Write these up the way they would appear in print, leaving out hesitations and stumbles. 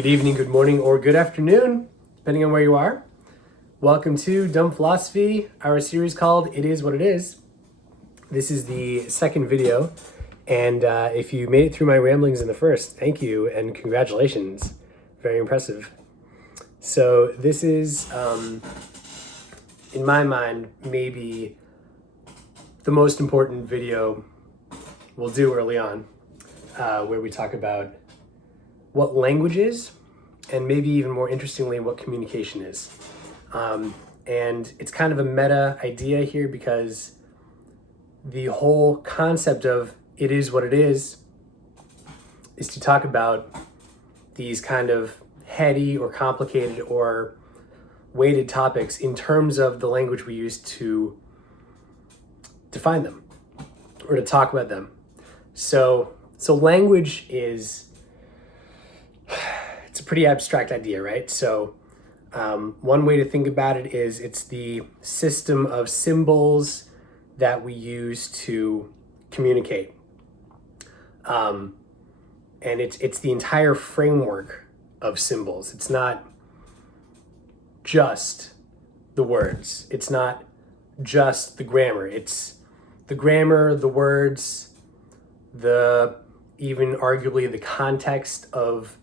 Good evening, good morning, or good afternoon, depending on where you are. Welcome to Dumb Philosophy, our series called It Is What It Is. This is the second video, and if you made it through my ramblings in the first, thank you and congratulations. Very impressive. So this is, in my mind, maybe the most important video we'll do early on, where we talk about what language is, and maybe even more interestingly, what communication is. And it's kind of a meta idea here because the whole concept of it is what it is to talk about these kind of heady or complicated or weighted topics in terms of the language we use to define them or to talk about them. So language is, it's a pretty abstract idea, right? So one way to think about it is it's the system of symbols that we use to communicate. And it's the entire framework of symbols. It's not just the words. It's not just the grammar. It's the grammar, the words, even arguably the context of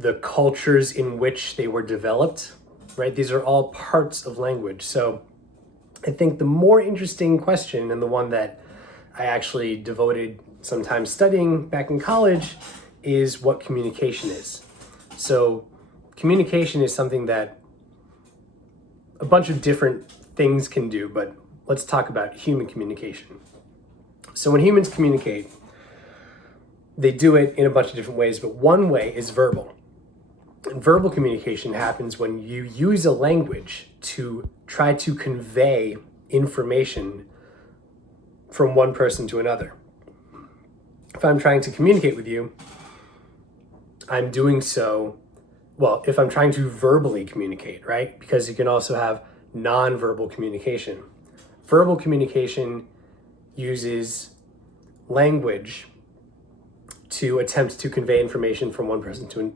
the cultures in which they were developed, right? These are all parts of language. So I think the more interesting question, and the one that I actually devoted some time studying back in college, is what communication is. So communication is something that a bunch of different things can do, but let's talk about human communication. So when humans communicate, they do it in a bunch of different ways, but one way is verbal. And verbal communication happens when you use a language to try to convey information from one person to another. If I'm trying to communicate with you, I'm doing so, well, if I'm trying to verbally communicate, right? Because you can also have non-verbal communication. Verbal communication uses language to attempt to convey information from one person to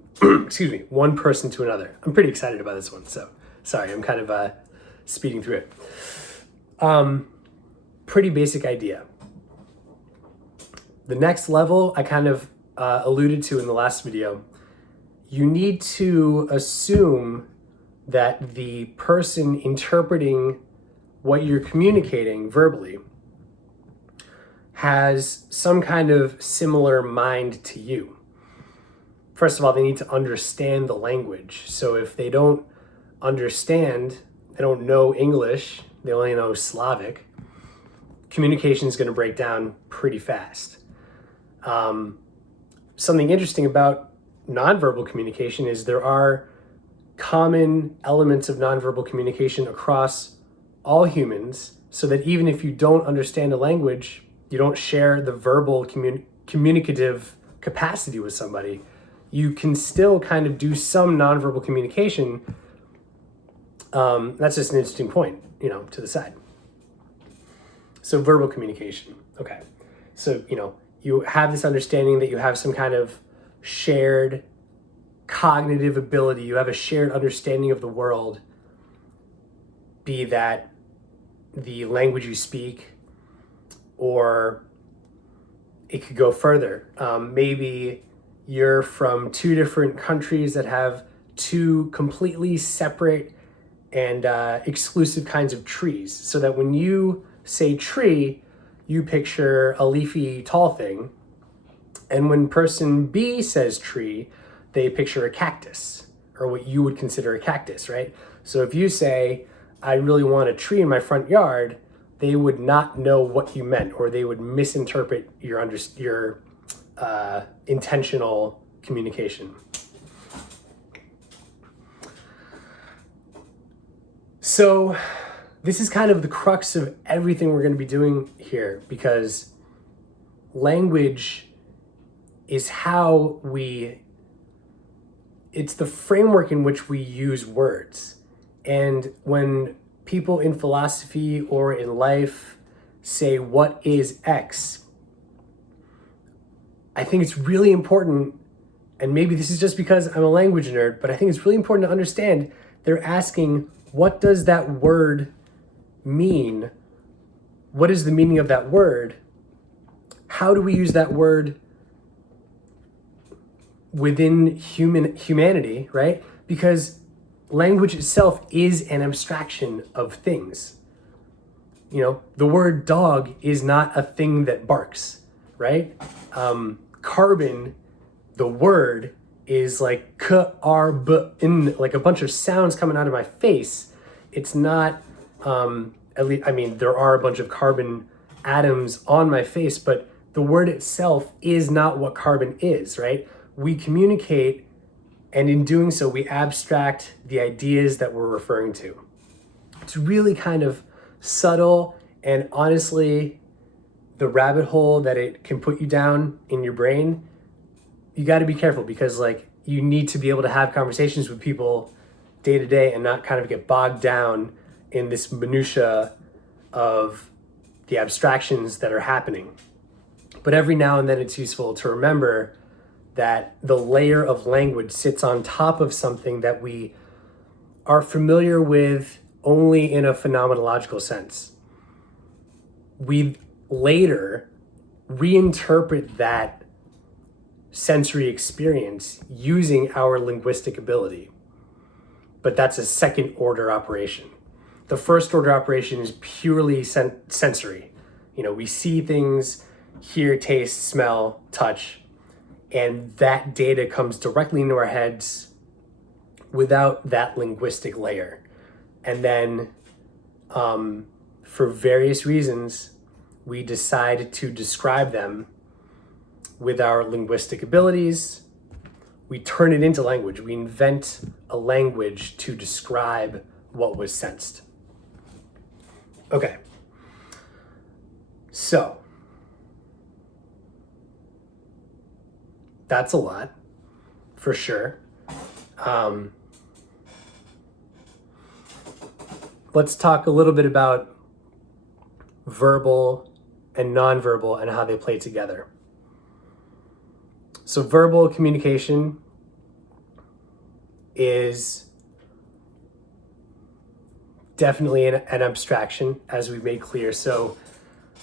one person to another. I'm pretty excited about this one, so sorry, I'm kind of speeding through it. Pretty basic idea. The next level I kind of alluded to in the last video. You need to assume that the person interpreting what you're communicating verbally has some kind of similar mind to you. First of all, they need to understand the language. So if they don't understand, they don't know English, they only know Slavic, communication is going to break down pretty fast. Something interesting about nonverbal communication is there are common elements of nonverbal communication across all humans, so that even if you don't understand a language, you don't share the verbal communicative capacity with somebody, you can still kind of do some nonverbal communication. That's just an interesting point, to the side. So verbal communication. Okay. So, you have this understanding that you have some kind of shared cognitive ability. You have a shared understanding of the world, be that the language you speak, or it could go further. Maybe you're from two different countries that have two completely separate and exclusive kinds of trees, so that when you say tree, you picture a leafy tall thing, and when person B says tree, they picture a cactus, or what you would consider a cactus, right? So if you say, I really want a tree in my front yard, they would not know what you meant, or they would misinterpret your intentional communication. So this is kind of the crux of everything we're going to be doing here, because language is it's the framework in which we use words. And when people in philosophy or in life say, what is X? I think it's really important and maybe this is just because I'm a language nerd, but I think it's really important to understand they're asking, what does that word mean? What is the meaning of that word? How do we use that word within humanity, right? Because language itself is an abstraction of things. The word dog is not a thing that barks, right? Carbon, the word, is like k-r-b, like a bunch of sounds coming out of my face. It's not, at least, there are a bunch of carbon atoms on my face, but the word itself is not what carbon is, right? We communicate, and in doing so, we abstract the ideas that we're referring to. It's really kind of subtle, and honestly, the rabbit hole that it can put you down in your brain, you got to be careful, because you need to be able to have conversations with people day to day and not kind of get bogged down in this minutia of the abstractions that are happening. But every now and then it's useful to remember that the layer of language sits on top of something that we are familiar with only in a phenomenological sense. We later reinterpret that sensory experience using our linguistic ability. But that's a second order operation. The first order operation is purely sensory. We see things, hear, taste, smell, touch, and that data comes directly into our heads without that linguistic layer. And then for various reasons, we decide to describe them with our linguistic abilities. We turn it into language. We invent a language to describe what was sensed. Okay. So that's a lot, for sure. Let's talk a little bit about verbal and nonverbal and how they play together. So verbal communication is definitely an abstraction, as we've made clear. So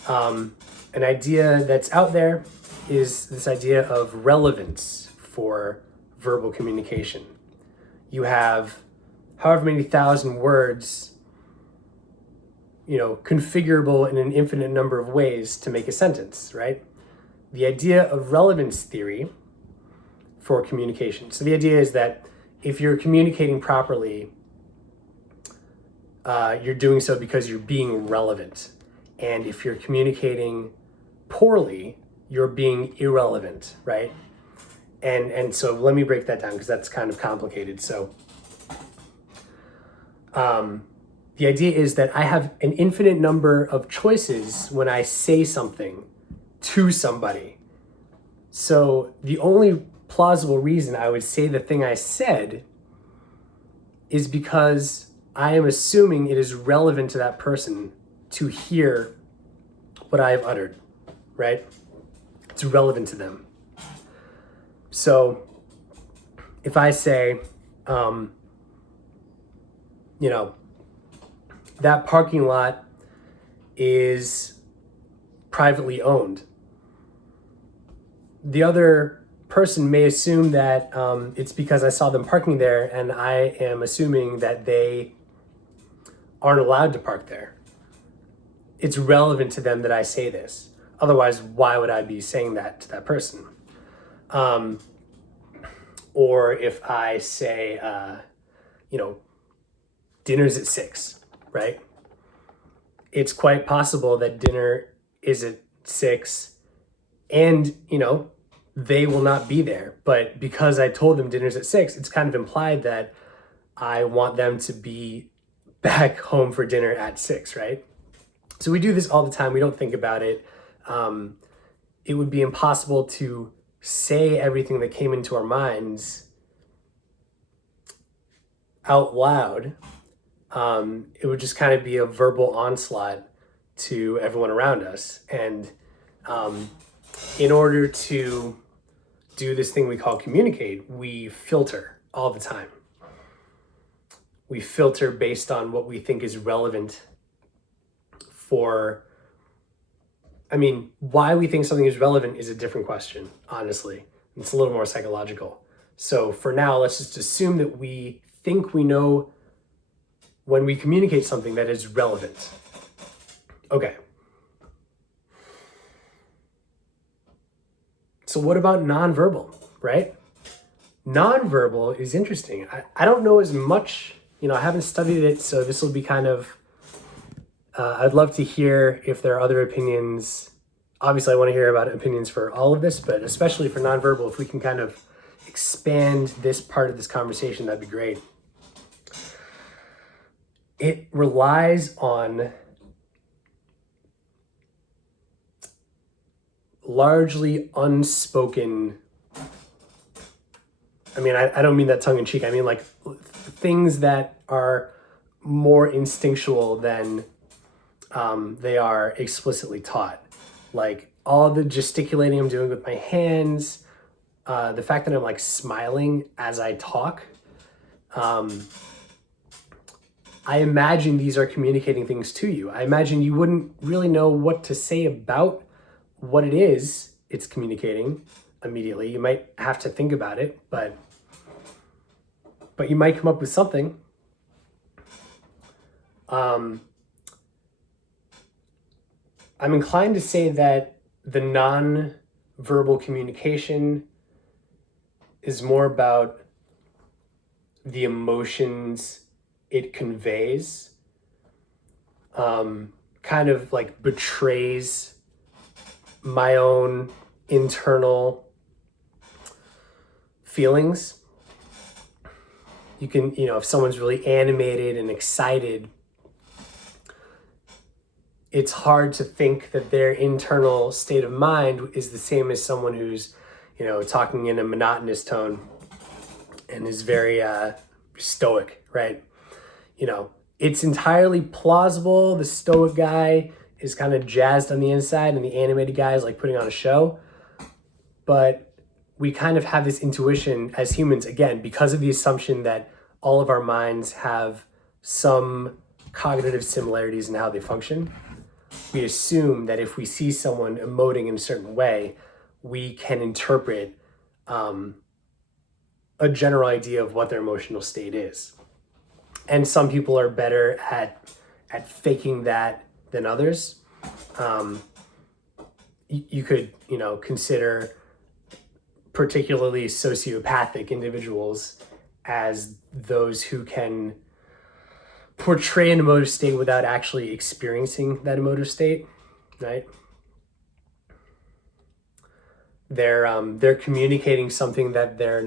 an idea that's out there is this idea of relevance for verbal communication. You have however many thousand words, configurable in an infinite number of ways to make a sentence, right? The idea of relevance theory for communication. So the idea is that if you're communicating properly, you're doing so because you're being relevant. And if you're communicating poorly, you're being irrelevant, right? And so let me break that down, because that's kind of complicated. So the idea is that I have an infinite number of choices when I say something to somebody. So the only plausible reason I would say the thing I said is because I am assuming it is relevant to that person to hear what I have uttered, right? It's relevant to them. So if I say, that parking lot is privately owned, the other person may assume that it's because I saw them parking there, and I am assuming that they aren't allowed to park there. It's relevant to them that I say this. Otherwise, why would I be saying that to that person? Or if I say, dinner's at 6, right? It's quite possible that dinner is at 6 and, they will not be there. But because I told them dinner's at 6, it's kind of implied that I want them to be back home for dinner at 6, right? So we do this all the time. We don't think about it. It would be impossible to say everything that came into our minds out loud. It would just kind of be a verbal onslaught to everyone around us. And in order to do this thing we call communicate, we filter all the time. We filter based on what we think is relevant for, why we think something is relevant is a different question, honestly. It's a little more psychological. So for now, let's just assume that we think we know when we communicate something that is relevant. Okay. So what about nonverbal, right? Nonverbal is interesting. I don't know as much, I haven't studied it, so this will be kind of, I'd love to hear if there are other opinions. Obviously, I want to hear about opinions for all of this, but especially for nonverbal, if we can kind of expand this part of this conversation, that'd be great. It relies on largely unspoken, I don't mean that tongue in cheek. I mean like things that are more instinctual than they are explicitly taught. Like all the gesticulating I'm doing with my hands, the fact that I'm like smiling as I talk. I imagine these are communicating things to you. I imagine you wouldn't really know what to say about what it is it's communicating immediately. You might have to think about it, but you might come up with something. I'm inclined to say that the non-verbal communication is more about the emotions it conveys, kind of like betrays my own internal feelings. You can, if someone's really animated and excited, it's hard to think that their internal state of mind is the same as someone who's, talking in a monotonous tone and is very stoic, right? It's entirely plausible. The stoic guy is kind of jazzed on the inside and the animated guy is like putting on a show. But we kind of have this intuition as humans, again, because of the assumption that all of our minds have some cognitive similarities in how they function. We assume that if we see someone emoting in a certain way, we can interpret a general idea of what their emotional state is. And some people are better at faking that than others. You could, consider particularly sociopathic individuals as those who can portray an emotive state without actually experiencing that emotive state, right? They're communicating something that they're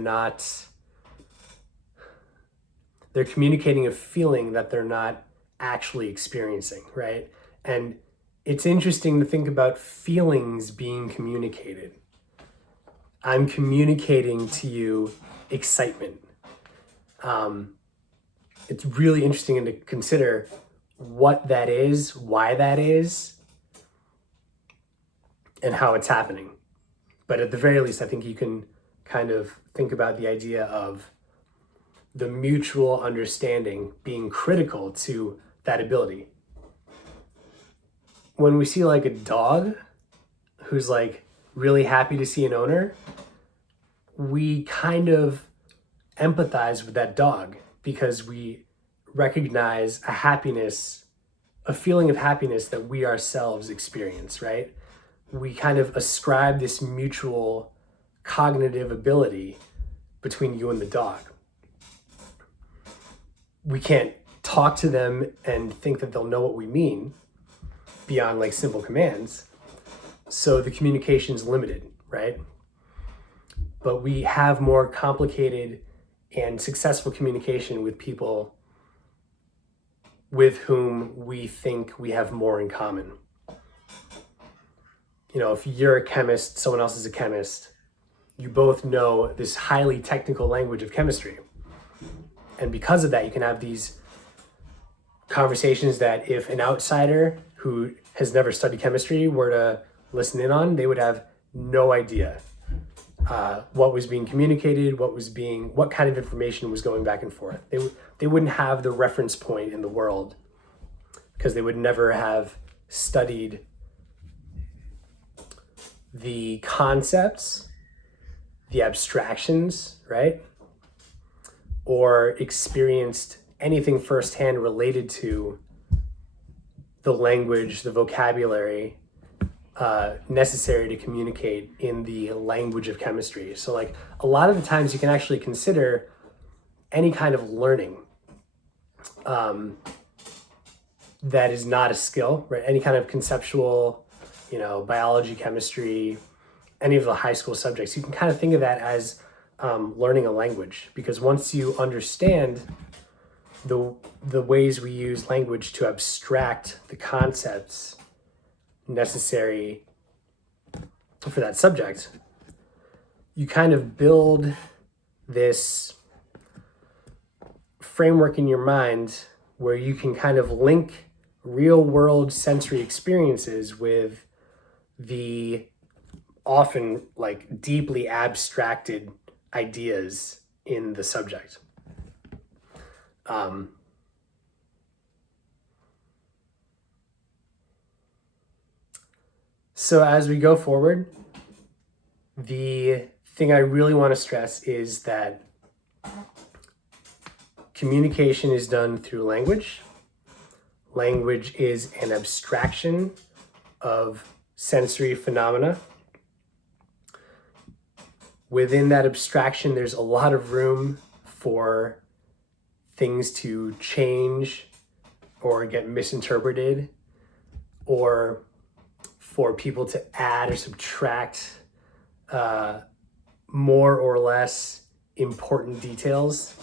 communicating a feeling that they're not actually experiencing, right? And it's interesting to think about feelings being communicated. I'm communicating to you excitement. It's really interesting to consider what that is, why that is, and how it's happening. But at the very least, I think you can kind of think about the idea of the mutual understanding being critical to that ability. When we see like a dog who's like really happy to see an owner, we kind of empathize with that dog because we recognize a feeling of happiness that we ourselves experience, right? We kind of ascribe this mutual cognitive ability between you and the dog. We can't talk to them and think that they'll know what we mean beyond like simple commands. So the communication's limited, right? But we have more complicated and successful communication with people with whom we think we have more in common. If you're a chemist, someone else is a chemist, you both know this highly technical language of chemistry. And because of that, you can have these conversations that if an outsider who has never studied chemistry were to listen in on, they would have no idea. what was being communicated, what kind of information was going back and forth. They wouldn't have the reference point in the world because they would never have studied the concepts, the abstractions, right? Or experienced anything firsthand related to the language, the vocabulary necessary to communicate in the language of chemistry. So like a lot of the times you can actually consider any kind of learning that is not a skill, right? Any kind of conceptual, biology, chemistry, any of the high school subjects, you can kind of think of that as learning a language, because once you understand the ways we use language to abstract the concepts necessary for that subject, you kind of build this framework in your mind where you can kind of link real world sensory experiences with the often like deeply abstracted ideas in the subject. So as we go forward, the thing I really want to stress is that communication is done through language. Language is an abstraction of sensory phenomena. Within that abstraction, there's a lot of room for things to change or get misinterpreted, or for people to add or subtract more or less important details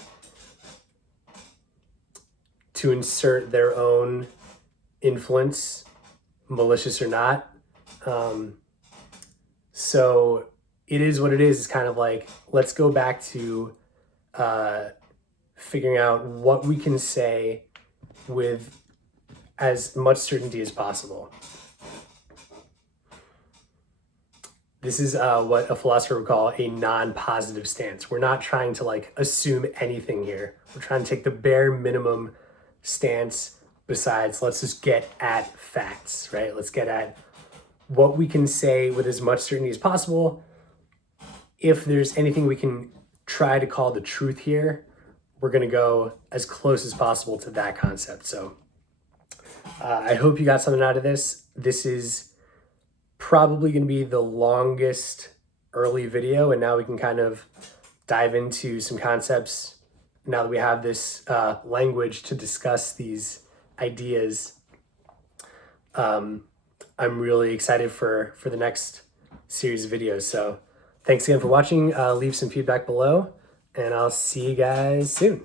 to insert their own influence, malicious or not. So it is what it is. It's kind of like, let's go back to figuring out what we can say with as much certainty as possible. This is what a philosopher would call a non-positive stance. We're not trying to like assume anything here. We're trying to take the bare minimum stance besides let's just get at facts, right? Let's get at what we can say with as much certainty as possible. If there's anything we can try to call the truth here, we're going to go as close as possible to that concept. So I hope you got something out of this. This is probably going to be the longest early video, and now we can kind of dive into some concepts now that we have this language to discuss these ideas. I'm really excited for the next series of videos. So thanks again for watching. Leave some feedback below, and I'll see you guys soon.